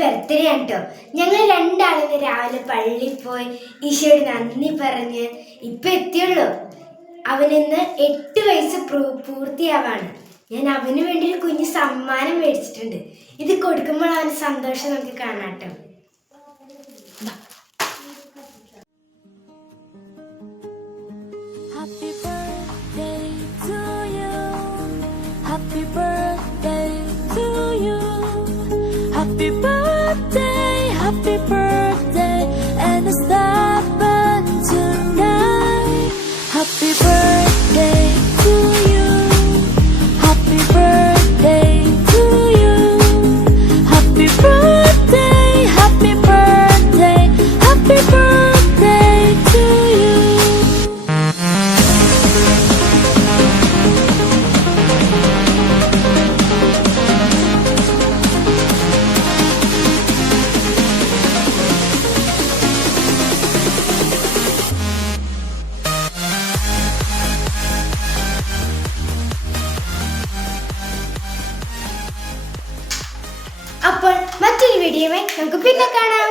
ബർത്ത്ഡേ ആണ് കേട്ടോ. ഞങ്ങൾ രണ്ടാളും രാവിലെ പള്ളിയിൽ പോയി ഈശോയോട് നന്ദി പറഞ്ഞ് ഇപ്പം എത്തിയുള്ളൂ. അവനിന്ന് 8 വയസ്സ് പൂർത്തിയാവാണ്. ഞാൻ അവന് വേണ്ടി ഒരു കുഞ്ഞ് സമ്മാനം മേടിച്ചിട്ടുണ്ട്. ഇത് കൊടുക്കുമ്പോൾ അവന് സന്തോഷം നമുക്ക് കാണാം കേട്ടോ. Happy birthday to you. Happy birthday to you. Happy birthday, and it's happened tonight. Happy birthday to you. Happy birthday to you. Happy birthday, happy birthday, happy birthday to you. അപ്പോൾ മറ്റൊരു വീഡിയോയുമായി നമുക്ക് പിന്നെ കാണാം.